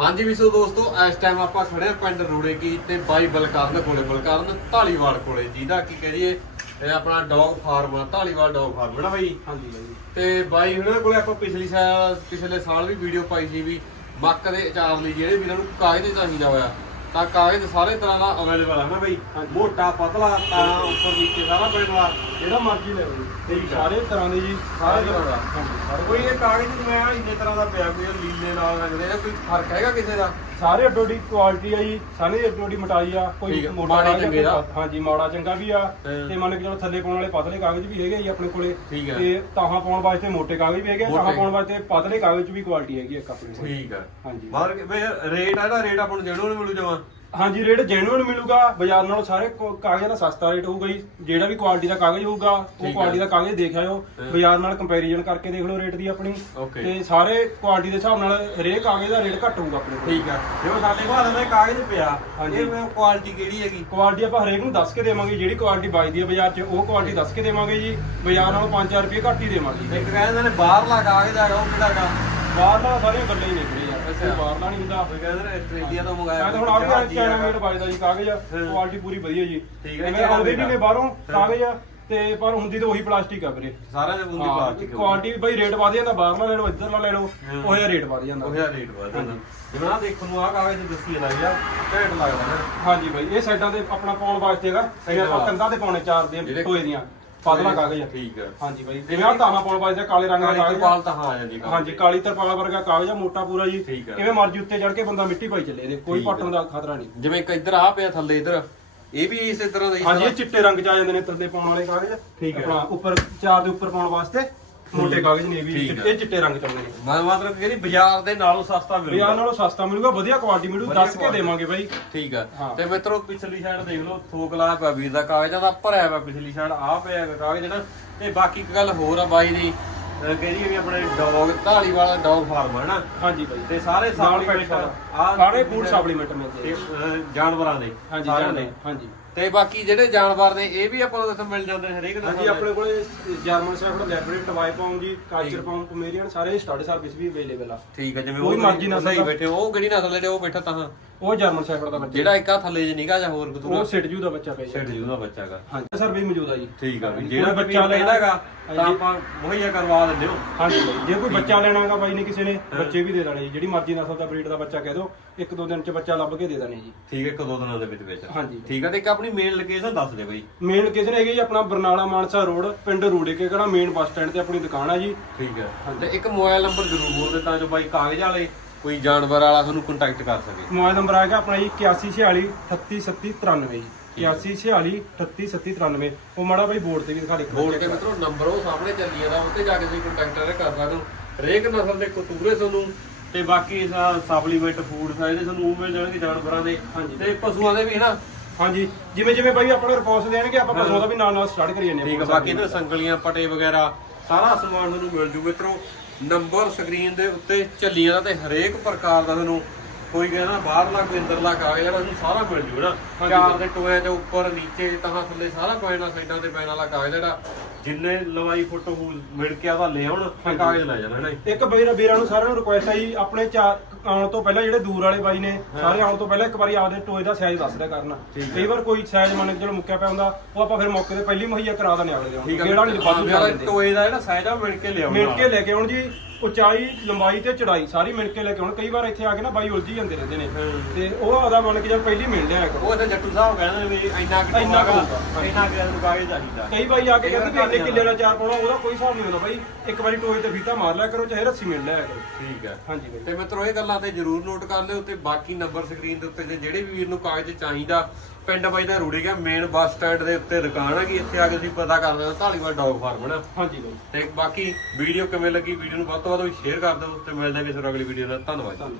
ਹਾਂਜੀ ਵੀ ਸੋ ਦੋਸਤੋ ਇਸ ਟਾਈਮ ਆਪਾਂ ਖੜੇ ਆ ਪਿੰਡ ਰੂੜੇ ਕੀ ਤੇ ਬਾਈ ਬਲਕਰਨ ਕੋਲੇ। ਬਲਕਰਨ ਢਾਲੀਵਾਲ ਕੋਲੇ ਜਿਹਦਾ ਕੀ ਕਰੀਏ ਇਹ ਆਪਣਾ ਡੌਗ ਫਾਰਮ ਆ ਢਾਲੀਵਾਲ ਡੌਗ ਫਾਰਮ ਹੈ ਨਾ ਬਾਈ? ਹਾਂਜੀ ਬਾਈ। ਤੇ ਬਾਈ ਉਹਨਾਂ ਕੋਲੇ ਆਪਾਂ ਪਿਛਲੀ ਸਾਲ ਪਿਛਲੇ ਸਾਲ ਵੀ ਵੀਡੀਓ ਪਾਈ ਸੀ ਵੀ ਮੱਕ ਦੇ ਅਚਾਰ ਲਈ ਜਿਹੜੇ ਵੀਰਾਂ ਨੂੰ ਕਾਗਜ਼ ਚਾਹੀਦਾ ਹੋਇਆ। ਤਾਂ ਕਾਗਜ਼ ਸਾਰੇ ਤਰ੍ਹਾਂ ਦਾ ਅਵੇਲੇਬਲ ਹੈ ਨਾ ਬਾਈ। ਮੋਟਾ ਪਤਲਾ ਤਾਂ ਉੱਪਰ ਨੀਚੇ ਸਾਰਾ ਪੈਣ ਵਾਲਾ ਜਿਹੜਾ ਮਰਜ਼ੀ ਲੈ ਲਓ। ਠੀਕ ਆ। ਸਾਰੇ ਤਰ੍ਹਾਂ ਦੇ ਜੀ ਸਾਰੇ ਤਰ੍ਹਾਂ ਦਾ। ਕੋਈ ਇਹ ਕਾਗਜ਼ ਮੈਂ ਇੰਨੇ ਤਰ੍ਹਾਂ ਦਾ ਪਿਆ ਕੋਈ ਲੀਲੇ ਨਾਲ ਰੰਗਦੇ ਆ ਕੋਈ ਫ਼ਰਕ ਹੈਗਾ ਕਿਸੇ ਦਾ? ਸਾਰੇ ਅੱਡੋ ਅੱਡੀ ਕੁਆਲਿਟੀ ਆ ਜੀ ਸਾਰੇ ਅੱਡੋ ਅੱਡੀ ਮਟਾਈ ਆ ਠੀਕ ਕੋਈ ਮੋਟਾ ਮਾੜੇ ਚੰਗੇ ਦਾ। ਹਾਂਜੀ ਮਾੜਾ ਚੰਗਾ ਵੀ ਆ ਹਾਂ। ਤੇ ਮੰਨ ਕੇ ਚਲੋ ਥੱਲੇ ਪਾਉਣ ਵਾਲੇ ਪਤਲੇ ਕਾਗਜ਼ ਵੀ ਹੈਗੇ ਜੀ ਆਪਣੇ ਕੋਲੇ ਠੀਕ। ਤੇ ਤਾਹਾਂ ਪਾਉਣ ਵਾਸਤੇ ਮੋਟੇ ਕਾਗਜ਼ ਵੀ ਹੈਗੇ ਆ ਤਾਹਾਂ ਮੋਟੇ। ਪਾਉਣ ਵਾਸਤੇ ਪਤਲੇ ਕਾਗਜ਼ ਵੀ ਕੁਆਲਿਟੀ ਹੈਗੀ ਆ ਇੱਕ ਆਪਣੇ ਕੋਲ ਠੀਕ ਆ ਹਾਂਜੀ ਬਾਹਰ ਵੇ ਰੇਟ ਆ ਇਹਦਾ ਰੇਟ ਆਪਾਂ ਨੂੰ ਜਿਹੜਾ ਮਿਲੂ ਜਾਵਾਂ ਹਾਂਜੀ ਰੇਟ ਜੈਨੂਇਨ ਮਿਲੂਗਾ ਬਾਜ਼ਾਰ ਨਾਲੋਂ ਸਾਰੇ ਕੋ- ਕਾਗਜ਼ਾਂ ਦਾ ਸਸਤਾ ਰੇਟ ਹੋਊਗਾ ਜੀ ਜਿਹੜਾ ਵੀ ਕੁਆਲਿਟੀ ਦਾ ਕਾਗਜ਼ ਹੋਊਗਾ ਉਹ ਕੁਆਲਿਟੀ। ਦਾ ਕਾਗਜ਼ ਦੇਖ ਆਇਓ। ਬਾਜ਼ਾਰ ਨਾਲ ਕੰਪੈਰੀਜ਼ਨ ਕਰਕੇ ਦੇਖ ਲਓ ਰੇਟ ਦੀ ਆਪਣੀ Okay। ਤੇ ਸਾਰੇ ਕੁਆਲਿਟੀ ਦੇ ਹਿਸਾਬ ਨਾਲ ਹਰੇਕ ਕਾਗਜ਼ ਦਾ ਰੇਟ ਘੱਟ ਹੋਊਗਾ ਆਪਣੇ ਕੋਲ ਠੀਕ ਆ ਜਿਵੇਂ ਸਾਡੇ ਕੋਲ ਦਾ ਕਾਗਜ਼ ਪਿਆ ਹਾਂਜੀ। ਇਹ ਕੁਆਲਿਟੀ ਕਿਹੜੀ ਹੈਗੀ ਕੁਆਲਿਟੀ ਆਪਾਂ ਹਰੇਕ ਨੂੰ ਦੱਸ ਕੇ ਦੇਵਾਂਗੇ ਜਿਹੜੀ ਕੁਆਲਿਟੀ ਵੱਜਦੀ ਹੈ ਬਾਜ਼ਾਰ 'ਚ ਉਹ ਕੁਆਲਿਟੀ ਦੱਸ ਕੇ ਦੇਵਾਂਗੇ ਜੀ ਬਾਜ਼ਾਰ ਨਾਲੋਂ 5-4 ਰੁਪਏ ਘੱਟ ਹੀ ਦੇਵਾਂਗੇ ਇੱਕ ਕਹਿੰਦੇ ਨੇ ਬਾਹਰਲਾ ਕਾਗਜ਼ ਹੈਗਾ ਉਹ ਕਿਹੜਾ ਹੈਗਾ ਬਾਹਰਲਾ ਸਾਰੀਆਂ ਗੱਲਾਂ ਹੀ ਨਿਕਲੇ ਯਾਰ ਅੱਛਾ। ਕੋਈ ਬਾਹਰਲਾ ਨਹੀਂ ਹੁੰਦਾ। ਕੋਈ ਕਹਿੰਦੇ ਨੇ ਆਸਟ੍ਰੇਲੀਆ ਤੋਂ ਮੰਗਾਇਆ ਮੈਂ ਤਾਂ ਹੁਣ ਆ ਵੀ ਚਾਈਨਾ ਮੇਡ ਵੱਜਦਾ ਜੀ ਕਾਗਜ਼ ਕੁਆਲਿਟੀ ਪੂਰੀ ਵਧੀਆ ਜੀ। ਠੀਕ ਹੈ, ਐਵੇਂ ਚਾਈਨਾ ਆਉਂਦੇ ਵੀ made ਨੇ ਬਾਹਰੋਂ ਕਾਗਜ਼ ਤੇ ਪਰ ਹੁੰਦੀ ਤਾਂ ਉਹੀ ਪਲਾਸਟਿਕ ਆ ਵੀਰੇ। ਸਾਰਿਆਂ ਦੇ ਬੁੰਦੀ ਹਾਂ ਪਲਾਸਟਿਕ ਕੁਆਲਿਟੀ ਵੀ ਬਈ ਰੇਟ ਵਧ ਜਾਂਦਾ ਬਾਹਰਲਾ ਲੈ ਲਓ ਇੱਧਰਲਾ ਲੈ ਲਓ ਹਾਂ। ਉਹ ਜਿਹਾ ਰੇਟ ਵਧ ਜਾਂਦਾ। ਉਹ ਜਿਹਾ ਰੇਟ ਵੱਧ ਜਾਂਦਾ। ਜਿਵੇਂ ਆ ਦੇਖਣ ਨੂੰ ਆ ਕਾਗਜ਼ ਦੱਸੀ ਯਾਰ ਘੈਂਟ ਲੱਗਦਾ ਨਾ। ਹਾਂਜੀ ਬਾਈ ਇਹ ਸਾਈਡਾਂ ਤੇ ਆਪਣਾ ਪਾਉਣ ਵਾਸਤੇ ਹੈਗਾ। ਆਪਾਂ ਕੰਧਾਂ ਤੇ ਪਾਉਣੇ ਚਾਰ ਦੇ ਟੋਏ ਦੀਆਂ। ਪਤਲਾ ਕਾਗਜ਼ ਆ। ਠੀਕ ਆ ਹਾਂਜੀ ਬਾਈ ਜਿਵੇਂ ਆ ਤਾਹਾਂ ਪਾਉਣ ਵਾਸਤੇ ਕਾਲੇ ਰੰਗ ਦਾ ਕਾਗਜ਼ ਆ। ਤਰਪਾਲ ਤਾਂ ਹਾਂ ਆ ਜਾਂਦੀ ਕਾਗਜ਼ ਹਾਂਜੀ ਕਾਲੀ ਤਰਪਾਲ ਵਰਗਾ ਕਾਗਜ਼ ਆ ਮੋਟਾ ਪੂਰਾ ਜੀ ਠੀਕ ਆ। ਕਿਵੇਂ ਮਰਜ਼ੀ ਉੱਤੇ ਚੜ ਕੇ ਬੰਦਾ ਮਿੱਟੀ ਪਾਈ ਚੱਲੇ ਇਹਦੇ ਕੋਈ। ਪੱਟਣ ਦਾ ਖਤਰਾ ਨਹੀਂ ਜਿਵੇਂ ਇੱਕ ਇੱਧਰ ਆ ਪਿਆ ਥੱਲੇ ਇੱਧਰ ਇਹ ਵੀ ਇਸੇ ਤਰ੍ਹਾਂ ਦਾ ਹੀ ਹਾਂਜੀ ਇਹ ਚਿੱਟੇ ਰੰਗ ਚ ਆ ਜਾਂਦੇ ਨੇ ਥੱਲੇ ਪਾਉਣ ਵਾਲੇ ਕਾਗਜ਼ ਠੀਕ ਆ। ਆਪਣਾ ਉੱਪਰ ਚਾਰ ਦੇ ਉੱਪਰ ਪਾਉਣ ਵਾਸਤੇ ਮੋਟੇ ਕਾਗਜ਼ ਨੇ ਇਹ ਵੀ ਠੀਕ ਆ। ਚਿੱਟੇ ਚਿੱਟੇ ਰੰਗ ਚ ਆਉਂਦੇ ਨੇ। ਮੈਂ ਮਤਲਬ ਕਿ ਜਿਹੜੀ ਬਾਜ਼ਾਰ ਦੇ ਨਾਲੋਂ ਸਸਤਾ ਬਾਜ਼ਾਰ ਮਿਲੂਗਾ ਨਾਲੋਂ ਸਸਤਾ ਮਿਲੂਗਾ ਵਧੀਆ ਕੁਆਲਿਟੀ ਮਿਲੂ ਵਧੀਆ ਦੱਸ ਕੇ quality। ਦੇਵਾਂਗੇ ਬਾਈ। ਠੀਕ ਆ। ਹਾਂ। ਤੇ ਮਿੱਤਰੋ ਪਿਛਲੀ ਸਾਈਡ ਦੇਖ ਲਓ ਥੋਕ ਲਾਇਆ ਪਿਆ ਵੀਰ ਦਾ ਕਾਗਜ਼ਾਂ ਦਾ ਭਰਿਆ ਪਿਆ ਪਿਛਲੀ ਸਾਈਡ ਆ ਪਿਆ ਹੈਗਾ ਕਾਗਜ਼ ਨਾ। ਤੇ ਬਾਕੀ ਇੱਕ ਗੱਲ ਹੋਰ ਆ ਬਾਈ ਦੀ ਅਹ ਕਹਿੰਦੀ ਵੀ ਆਪਣੇ ਡੌਗ ਢਾਲੀ ਵਾਲਾ ਡੌਗ ਫਾਰਮ ਹੈ ਨਾ। ਹਾਂਜੀ ਬਾਈ। ਤੇ ਸਾਰੇ ਨਾਲ ਸਾਪਲੀਮੈਂਟ ਪੈਟ ਸਾਰੇ। ਫੂਡ ਸਪਲੀਮੈਂਟ ਮਿਲਦੇ ਤੇ, ਆ ਅਹ, ਜਾਨਵਰਾਂ ਦੇ ਹਾਂਜੀ ਸਾਰਿਆਂ ਜਾਣਦੇ ਦੇ ਹਾਂਜੀ। ਤੇ ਬਾਕੀ ਜਿਹੜੇ ਜਾਨਵਰ ਨੇ ਇਹ ਵੀ ਆਪਾਂ ਨੂੰ ਇੱਥੇ ਮਿਲ ਜਾਂਦੇ ਨੇ ਹਰੇਕ ਨਸਲ ਹਾਂਜੀ ਦੇ। ਆਪਣੇ ਕੋਲੇ ਜਰਮਨ ਸ਼ੈਫਰਡ ਲੈਬਰੇਟ ਟਵਾਈ ਪਾਉਂ ਜੀ ਕਾਚਰ ਠੀਕ। ਪਾਉਂ ਪਮੇਰੀਅਨ ਸਾਰੇ ਸਟੱਡ ਸਰਵਿਸ ਵੀ ਅਵੇਲੇਬਲ ਆ। ਠੀਕ ਹੈ ਜਿਵੇਂ ਕੋਈ ਉਹ ਮਰਜ਼ੀ ਨਸਲ ਸਹੀ ਦਾ। ਬੈਠੇ ਉਹ ਕਿਹੜੀ ਨਸਲ ਦੇ ਨੇ, ਉਹ ਬੈਠਾ ਤਾਂ ਉਹ ਜਰਮਨ ਸ਼ੈਫਰਡ ਦਾ ਬੱਚਾ। ਜਿਹੜਾ ਇੱਕ ਆ ਥੱਲੇ ਜ ਨਿਕਾ ਜਾਂ ਹੋਰ ਕਤੂਰਾ ਉਹ ਸਿਟ ਜੂ ਦਾ ਬੱਚਾ ਪਿਆ ਛੱਡ ਜੂ ਦਾ ਬੱਚਾ ਹੈਗਾ। ਹਾਂਜੀ ਸਰ ਵੀ ਮੌਜੂਦ ਆ ਜੀ। ਠੀਕ ਆ ਵੀ ਕੋਈ ਜਿਹੜਾ ਬੱਚਾ ਲੈਣਾ ਹੈਗਾ ਤਾਂ ਆਪਾਂ ਮੁਹੱਈਆ ਕਰਵਾ ਦਿੰਦੇ ਹੋ। ਹਾਂਜੀ ਬਾਈ ਜੇ ਕੋਈ ਬੱਚਾ ਲੈਣਾ ਹੈਗਾ ਬਾਈ ਨੇ ਕਿਸੇ ਨੇ ਬੱਚੇ ਵੀ ਦੇ ਦੇਣੇ ਜੀ। ਜਿਹੜੀ ਮਰਜ਼ੀ ਨਸਲ ਦਾ ਬਰੀਡ ਦਾ ਬੱਚਾ ਕਹਿ ਦਿਓ ਇੱਕ ਦੋ ਦਿਨ ਚ ਬੱਚਾ ਲੱਭ ਕੇ ਦੇ ਦੇਣੇ ਜੀ। ਠੀਕ ਹੈ ਇੱਕ ਦੋ ਦਿਨਾਂ ਦੇ ਵਿੱਚ ਵਿੱਚ। ਹਾਂਜੀ। ਠੀਕ ਹੈ ਤੇ ਇੱਕ ਆਪਣੀ ਮੇਨ ਲੋਕੇਸ਼ਨ ਦੱਸ ਦੇ ਬਈ। ਮੇਨ ਲੋਕੇਸ਼ਨ ਹੈਗੀ ਜੀ ਆਪਣਾ ਬਰਨਾਲਾ ਮਾਨਸਾ ਰੋਡ ਪਿੰਡ ਰੂੜੇ ਕੇ ਕਿਹੜਾ ਮੇਨ ਬੱਸ ਸਟੈਂਡ ਤੇ ਆਪਣੀ ਦੁਕਾਨ ਆ ਜੀ। ਠੀਕ ਹੈ ਤੇ ਇੱਕ ਮੋਬਾਈਲ ਨੰਬਰ ਜ਼ਰੂਰ ਬੋਲ ਦੇ ਤਾਂ ਜੋ ਬਾਈ ਕਾਗਜ਼ ਵਾਲੇ ਕੋਈ ਜਾਨਵਰ ਵਾਲਾ ਤੁਹਾਨੂੰ ਕੰਟੈਕਟ ਕਰ ਸਕੇ। ਮੋਬਾਈਲ ਨੰਬਰ ਆਏਗਾ ਆਪਣਾ ਜੀ 8146 387793 ਜੀ 8146 387793 ਉਹ ਮਾੜਾ ਬਾਈ ਬੋਰਡ ਤੇ ਵੀ ਦਿਖਾ ਦੇ ਬੋਲ ਕੇ ਮਿੱਤਰੋ ਨੰਬਰ ਉਹ ਸਾਹਮਣੇ ਚੱਲੀ ਜਾਂਦਾ ਉੱਤੇ ਜਾ ਕੇ ਤੁਸੀਂ ਕੰਟੈਕਟ ਕਰ ਸਕਦੇ ਹੋ। ਹਰੇਕ ਨਸਲ ਦੇ ਕਤੂਰੇ ਤੁਹਾਨੂੰ ਤੇ ਬਾਕੀ ਸਪਲੀਮੈਂਟ ਫੂਡ ਸਾਰੇ ਤੁਹਾਨੂੰ ਉਹ ਮਿਲ ਜਾਣਗੇ ਜਾਨਵਰਾਂ ਦੇ। ਹਾਂਜੀ। ਤੇ ਪਸ਼ੂਆਂ ਦੇ ਵੀ ਹੈ ਨਾ ਹਾਂਜੀ ਜਿਵੇਂ ਜਿਵੇਂ ਬਾਈ ਆਪਣਾ ਰਿਸਪੌਂਸ ਦੇਣਗੇ ਆਪਾਂ ਪਸ਼ੂਆਂ ਦਾ ਵੀ ਨਾਲ ਨਾਲ ਸਟਾਰਟ ਕਰੀ ਜਾਂਦੇ ਠੀਕ ਹੈ ਬਾਕੀ ਇਹਦੇ ਸੰਗਲੀਆਂ ਪਟੇ ਵਗੈਰਾ ਸਾਰਾ ਸਮਾਨ ਤੁਹਾਨੂੰ ਮਿਲ ਜੂ ਮਿੱਤਰੋ। ਨੰਬਰ ਸਕਰੀਨ ਦੇ ਉੱਤੇ ਚੱਲੀ ਜਾਂਦਾ ਤੇ ਹਰੇਕ ਪ੍ਰਕਾਰ ਦਾ ਤੁਹਾਨੂੰ ਕੋਈ ਕਹਿੰਦਾ ਬਾਹਰਲਾ ਕੋਈ ਅੰਦਰਲਾ ਕਾਗਜ਼ ਜਿਹੜਾ ਤੁਹਾਨੂੰ ਸਾਰਾ ਮਿਲ ਜੂ ਨਾ। ਚਾਰ ਦੇ ਟੋਏ ਦੇ ਉੱਪਰ ਨੀਚੇ ਤਾਂ ਥੱਲੇ ਸਾਰਾ ਪੈਣਾ ਸਾਈਡਾਂ ਤੇ ਪੈਣ ਵਾਲਾ ਕਾਗਜ਼ ਜਿਹੜਾ। ਜਿੰਨੇ ਲਵਾਈ ਫੋਟੋ ਮਿਲ ਕੇ ਆਦਾ ਲੈ ਆਉਣ ਕਾਗਜ਼ ਲੈ ਜਾਣਾ ਨਾ ਇੱਕ ਵੀਰ ਵੀਰਾਂ ਨੂੰ ਸਾਰਿਆਂ ਨੂੰ ਰਿਕੁਐਸਟ ਜੀ ਆਪਣੇ ਚਾਰ ਆਉਣ ਤੋਂ ਪਹਿਲਾਂ ਜਿਹੜੇ ਦੂਰ ਵਾਲੇ ਬਾਈ ਨੇ ਸਾਰੇ ਆਉਣ ਤੋਂ ਪਹਿਲਾਂ ਇੱਕ ਵਾਰੀ ਆਪਦੇ ਟੋਏ ਦਾ ਸਾਈਜ਼ ਦੱਸ ਦਿਆ ਕਰਨਾ। ਕਈ ਵਾਰ ਕੋਈ ਸਾਈਜ਼ ਮੰਨ ਕੇ ਚਲੋ ਮੁੱਕਿਆ ਪਿਆ ਹੁੰਦਾ ਉਹ ਆਪਾਂ ਫਿਰ ਮੌਕੇ ਤੇ ਪਹਿਲੀ ਮੁਹੱਈਆ ਕਰਾ ਦਿੰਦੇ ਆਗਲੇ ਦੇ ਕਿਹੜਾ ਨਹੀਂ ਦਿੰਦੇ। ਟੋਏ ਦਾ ਜਿਹੜਾ ਸਾਈਜ਼ ਆ ਮਿਲ ਕੇ ਲਿਆਉਣਾ ਮਿਣ ਕੇ ਲੈ ਕੇ ਆਉਣ ਜੀ। ਉਚਾਈ ਲੰਬਾਈ ਤੇ ਚੜਾਈ ਸਾਰੀ ਮਿਣ ਕੇ ਲੈ ਕੇ ਆਉਣ। ਕਈ ਵਾਰ ਇੱਥੇ ਆ ਕੇ ਨਾ ਬਾਈ ਉਲਝੀ ਜਾਂਦੇ ਰਹਿੰਦੇ ਨੇ। ਤੇ ਉਹ ਆਦਾ ਮੰਨ ਕੇ ਜਦ ਪਹਿਲੀ ਮਿਲ ਲਿਆ ਕਰੋ। ਉਹ ਤੇ ਜੱਟੂ ਸਾਹਿਬ ਕਹਿੰਦੇ ਨੇ ਵੀ ਇੰਨਾ ਕਿ ਇੰਨਾ ਕੁ ਇੰਨਾ ਕਿ ਨੂੰ ਕਾਗਜ਼ ਚਾਹੀਦਾ। ਕਈ ਬਾਈ ਆ ਕੇ ਕਹਿੰਦੇ ਵੀ ਇੰਨੇ ਕਿੱਲੇ ਦਾ ਚਾਰ ਪਾਉਣਾ ਉਹਦਾ ਕੋਈ ਹਿਸਾਬ ਨਹੀਂ ਹੁੰਦਾ। ਬਾਈ ਇੱਕ ਵਾਰੀ ਟੋਏ ਤੇ ਫੀਤਾ ਮਾਰ ਲਿਆ ਕਰੋ ਚਾਹੇ ਰੱਸੀ ਮਿਲ ਲਿਆ ਕਰੋ। ਠੀਕ ਹੈ। ਹਾਂਜੀ ਬਾਈ। ਤੇ ਮਿੱਤਰੋ ਇਹ ਗੱਲਾਂ ਤੇ ਜਰੂਰ ਨੋਟ ਕਰ ਲਿਓ ਤੇ ਬਾਕੀ ਨੰਬਰ ਸਕਰੀਨ ਦੇ ਉੱਤੇ ਜਿਹੜੇ ਵੀ ਵੀਰ ਨੂੰ ਕਾਗਜ਼ ਚਾਹੀਦਾ ਪਿੰਡ ਬਾਈ ਦਾ ਰੂੜੀ ਗਿਆ ਮੇਨ ਬੱਸ ਸਟੈਂਡ ਦੇ ਉੱਤੇ ਦੁਕਾਨ ਹੈਗੀ ਇੱਥੇ ਆ ਕੇ ਤੁਸੀਂ ਪਤਾ ਕਰ ਲੈਣਾ ਢਾਲੀਵਾਲ ਡੌਗ ਫਾਰਮ ਨਾ ਹਾਂਜੀ ਬਾਈ। ਤੇ ਬਾਕੀ ਵੀਡੀਓ ਕਿਵੇਂ ਲੱਗੀ ਵੀਡੀਓ ਨੂੰ ਵੱਧ ਤੋਂ ਵੱਧ ਸ਼ੇਅਰ ਕਰ ਦਿਓ ਤੇ ਮਿਲਦੇ ਹਾਂ ਕਿਸੇ ਹੋਰ ਅਗਲੀ ਵੀਡੀਓ ਨਾਲ। ਧੰਨਵਾਦ।